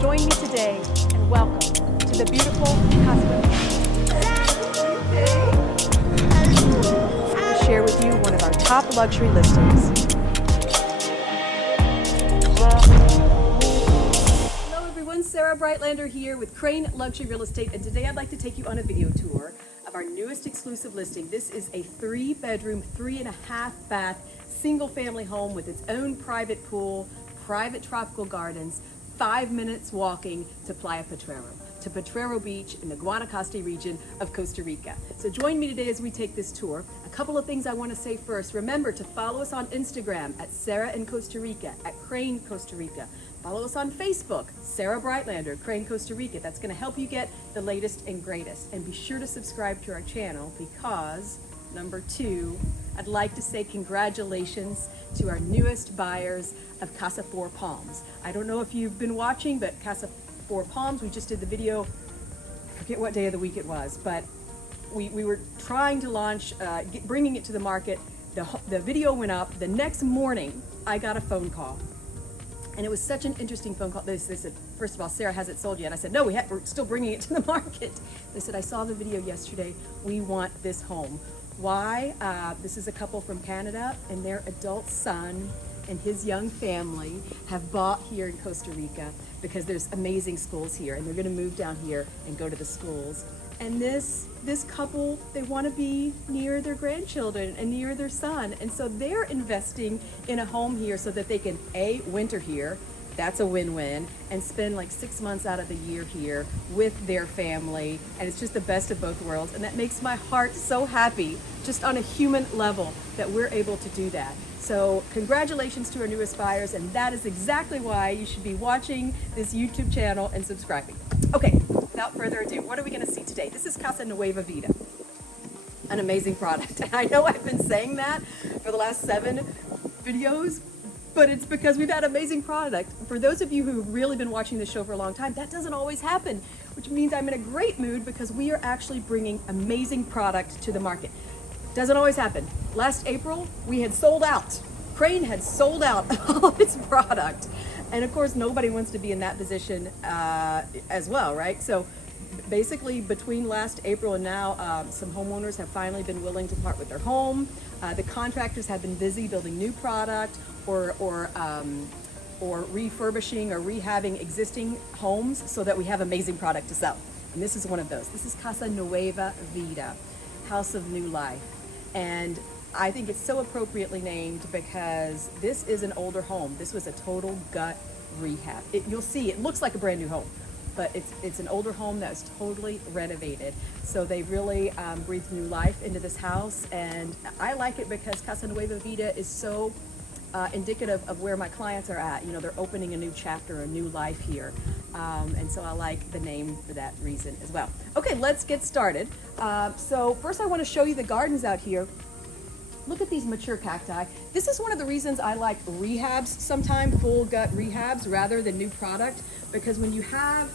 Join me today and welcome to the beautiful Casa Mira. Share with you one of our top luxury listings. Hello everyone, Sarah Breitlander here with Krain Luxury Real Estate, and today I'd like to take you on a video tour of our newest exclusive listing. This is a 3-bedroom, 3.5 bath, single family home with its own private pool, private tropical gardens, 5 minutes walking to Playa Potrero, to Potrero Beach in the Guanacaste region of Costa Rica. So join me today as we take this tour. A couple of things I want to say first. Remember to follow us on Instagram at Sarah in Costa Rica, at Krain Costa Rica. Follow us on Facebook, Sarah Breitlander, Krain Costa Rica. That's going to help you get the latest and greatest. And be sure to subscribe to our channel because, number 2, I'd like to say congratulations to our newest buyers of Casa Four Palms. I don't know if you've been watching, but Casa Four Palms, we just did the video, I forget what day of the week it was, but we were trying to launch, bringing it to the market. The video went up. The next morning, I got a phone call. And it was such an interesting phone call. They said, first of all, Sarah, has it sold yet? I said, no, we're still bringing it to the market. They said, I saw the video yesterday. We want this home. Why? This is a couple from Canada, and their adult son and his young family have bought here in Costa Rica because there's amazing schools here, and they're going to move down here and go to the schools. And this couple, they want to be near their grandchildren and near their son, and so they're investing in a home here so that they can winter here. That's a win-win, and spend like 6 months out of the year here with their family, and it's just the best of both worlds, and that makes my heart so happy, just on a human level, that we're able to do that. So congratulations to our newest buyers, and that is exactly why you should be watching this YouTube channel and subscribing. Okay, without further ado, what are we going to see today? This is Casa Vida, an amazing product. And I know I've been saying that for the last 7 videos, but it's because we've had amazing product. For those of you who've really been watching this show for a long time, that doesn't always happen, which means I'm in a great mood because we are actually bringing amazing product to the market. Doesn't always happen. Last April, we had sold out. Krain had sold out all of its product. And of course, nobody wants to be in that position as well, right? So basically, between last April and now, some homeowners have finally been willing to part with their home. The contractors have been busy building new product or refurbishing or rehabbing existing homes so that we have amazing product to sell. And this is one of those. This is Casa Vida, House of New Life. And I think it's so appropriately named because this is an older home. This was a total gut rehab. You'll see, it looks like a brand new home, but it's an older home that was totally renovated. So they really breathed new life into this house, and I like it because Casa Vida is so indicative of where my clients are at. You know, they're opening a new chapter, a new life here. And so I like the name for that reason as well. Okay, let's get started. So first I want to show you the gardens out here. Look at these mature cacti. This is one of the reasons I like rehabs sometimes, full gut rehabs, rather than new product, because when you have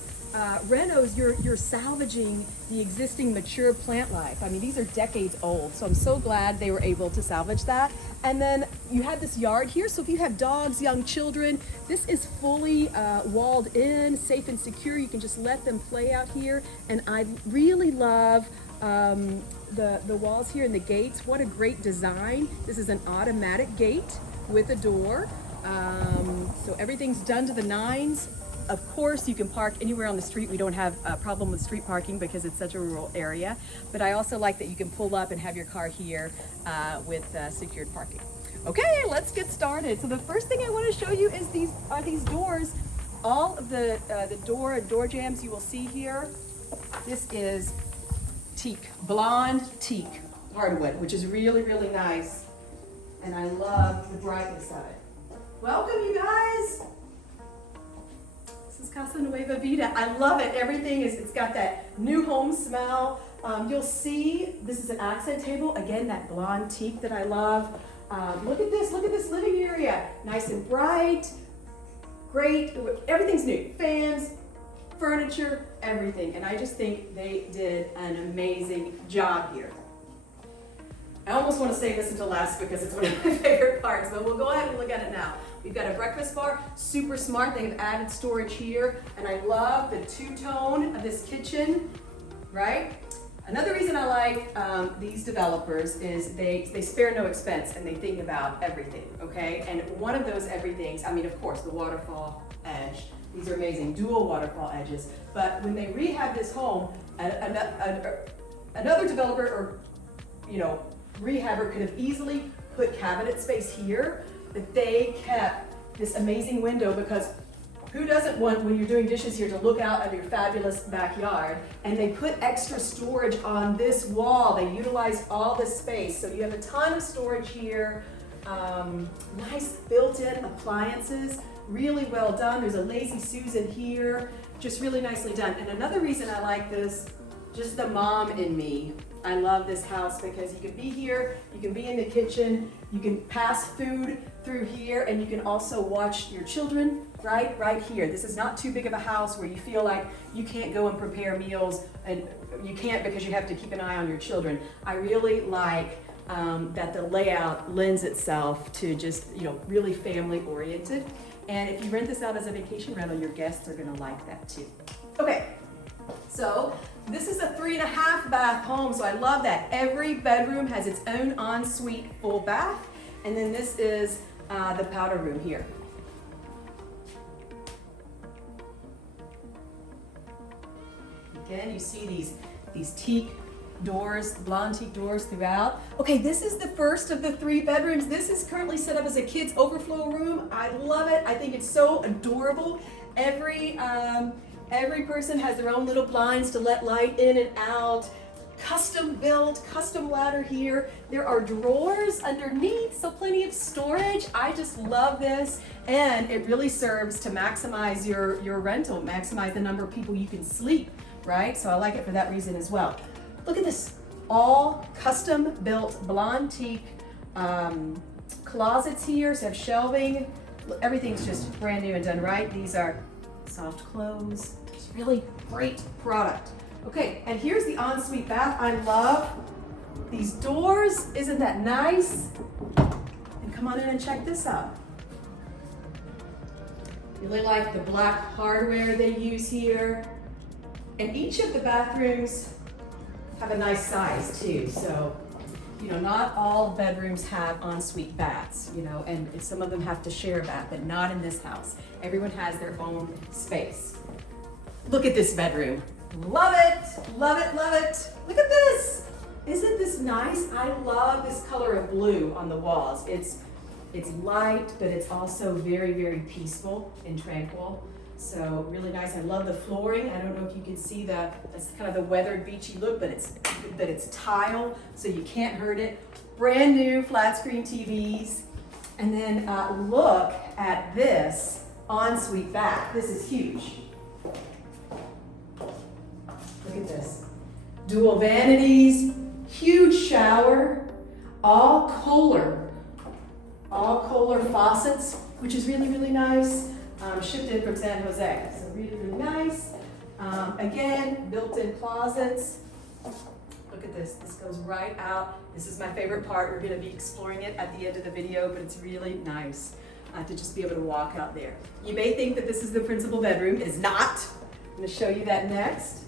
renos, you're salvaging the existing mature plant life. I mean, these are decades old, so I'm so glad they were able to salvage that. And then you have this yard here, so if you have dogs, young children, this is fully walled in, safe and secure. You can just let them play out here. And I really love the walls here and the gates. What a great design. This is an automatic gate with a door. So everything's done to the nines. Of course, you can park anywhere on the street. We don't have a problem with street parking because it's such a rural area. But I also like that you can pull up and have your car here with secured parking. Okay, let's get started. So the first thing I want to show you is these doors. All of the door jambs you will see here. This is teak, blonde teak hardwood, which is really, really nice. And I love the brightness of it. Welcome, you guys. This is Casa Vida. I love it. It's got that new home smell. You'll see this is an accent table. Again, that blonde teak that I love. Look at this living area. Nice and bright. Great. Everything's new. Fans, furniture, everything. And I just think they did an amazing job here. I almost want to save this until last because it's one of my favorite parts, but we'll go ahead and look at it now. We've got a breakfast bar, super smart. They have added storage here, and I love the two-tone of this kitchen, right? Another reason I like these developers is they spare no expense and they think about everything, okay? And one of those everythings, I mean, of course, the waterfall edge. These are amazing, dual waterfall edges. But when they rehab this home, another developer or, you know, rehabber could have easily put cabinet space here, but they kept this amazing window because who doesn't want, when you're doing dishes here, to look out at your fabulous backyard? And they put extra storage on this wall. They utilized all this space. So you have a ton of storage here. Nice built-in appliances, really well done. There's a Lazy Susan here, just really nicely done. And another reason I like this, just the mom in me. I love this house because you can be here, you can be in the kitchen, you can pass food through here, and you can also watch your children right here. This is not too big of a house where you feel like you can't go and prepare meals, and you can't because you have to keep an eye on your children. I really like that the layout lends itself to just, you know, really family oriented. And if you rent this out as a vacation rental, your guests are gonna like that too. Okay, so this is a 3.5 bath home, so I love that. Every bedroom has its own ensuite full bath, and then this is the powder room here. Again, you see these teak doors, blonde teak doors throughout. Okay, this is the first of the 3 bedrooms. This is currently set up as a kids overflow room. I love it. I think it's so adorable. Every person has their own little blinds to let light in and out. Custom built, custom ladder here. There are drawers underneath, so plenty of storage. I just love this, and it really serves to maximize your rental, maximize the number of people you can sleep, right? So I like it for that reason as well. Look at this, all custom built blonde teak closets here, so have shelving. Everything's just brand new and done right. These are soft clothes. It's really great product. Okay, and here's the ensuite bath. I love these doors. Isn't that nice? And come on in and check this out. Really like the black hardware they use here. And each of the bathrooms have a nice size too. So, you know, not all bedrooms have ensuite baths, you know, and some of them have to share a bath, but not in this house. Everyone has their own space. Look at this bedroom. Love it, love it, love it. Look at this. Isn't this nice? I love this color of blue on the walls. It's light, but it's also very, very peaceful and tranquil. So really nice. I love the flooring. I don't know if you can see that's kind of the weathered beachy look, but it's tile, so you can't hurt it. Brand new flat screen TVs. And then look at this ensuite bath. This is huge. Look at this. Dual vanities, huge shower, all Kohler faucets, which is really, really nice. Shipped in from San Jose, so really, really nice. Again, built-in closets. Look at this, this goes right out. This is my favorite part. We're gonna be exploring it at the end of the video, but it's really nice to just be able to walk out there. You may think that this is the principal bedroom. It's not. I'm gonna show you that next.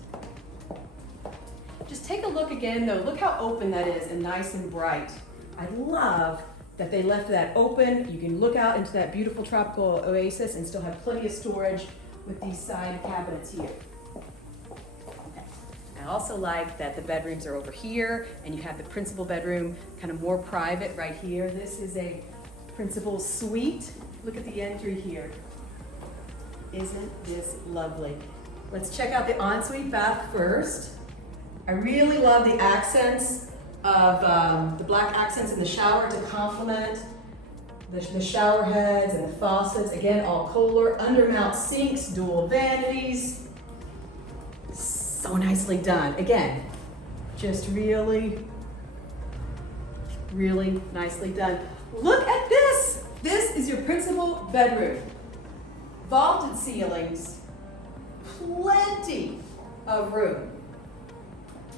Just take a look again though. Look how open that is and nice and bright. I love that they left that open. You can look out into that beautiful tropical oasis and still have plenty of storage with these side cabinets here. Okay. I also like that the bedrooms are over here and you have the principal bedroom kind of more private right here. This is a principal suite. Look at the entry here. Isn't this lovely? Let's check out the ensuite bath first. I really love the accents of the black accents in the shower to complement the shower heads and the faucets. Again, all Kohler, undermount sinks, dual vanities. So nicely done. Again, just really, really nicely done. Look at this. This is your principal bedroom. Vaulted ceilings, plenty of room.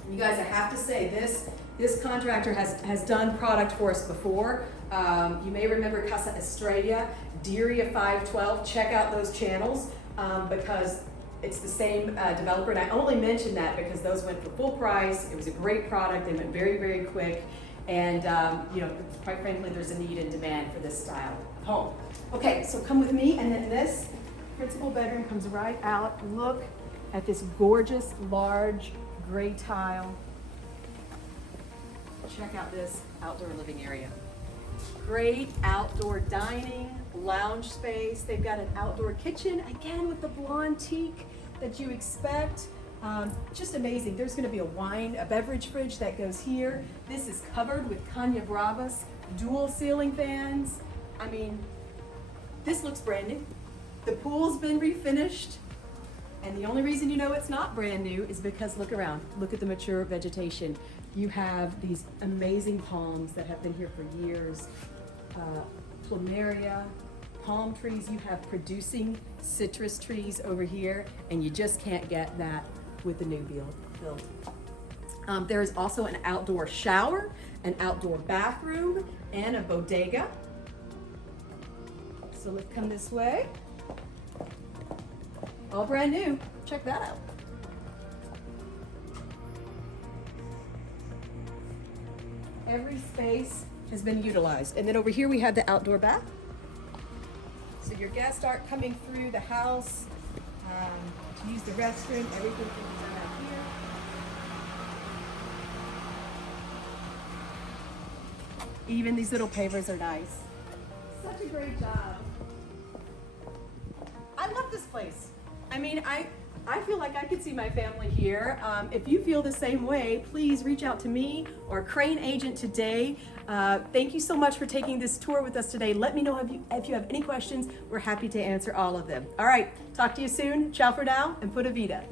You guys, I have to say, this This contractor has done product for us before. You may remember Casa Estrella, Deeria 512. Check out those channels because it's the same developer. And I only mention that because those went for full price. It was a great product. They went very, very quick. And you know, quite frankly, there's a need and demand for this style of home. Okay, so come with me, and then this principal bedroom comes right out. Look at this gorgeous, large, gray tile. Check out this outdoor living area. Great outdoor dining, lounge space. They've got an outdoor kitchen, again with the blonde teak that you expect. Just amazing. There's going to be a beverage fridge that goes here. This is covered with Caña Bravas, dual ceiling fans. I mean, this looks brand new. The pool's been refinished. And the only reason you know it's not brand new is because look around. Look at the mature vegetation. You have these amazing palms that have been here for years. Plumeria, palm trees. You have producing citrus trees over here, and you just can't get that with the new build. There is also an outdoor shower, an outdoor bathroom, and a bodega. So let's come this way. All brand new. Check that out. Every space has been utilized. And then over here we have the outdoor bath. So your guests aren't coming through the house to use the restroom. Everything can be done out here. Even these little pavers are nice. Such a great job. I love this place. I mean, I feel like I could see my family here. If you feel the same way, please reach out to me or Krain agent today. Thank you so much for taking this tour with us today. Let me know if you have any questions. We're happy to answer all of them. All right, talk to you soon. Ciao for now, and pura vida.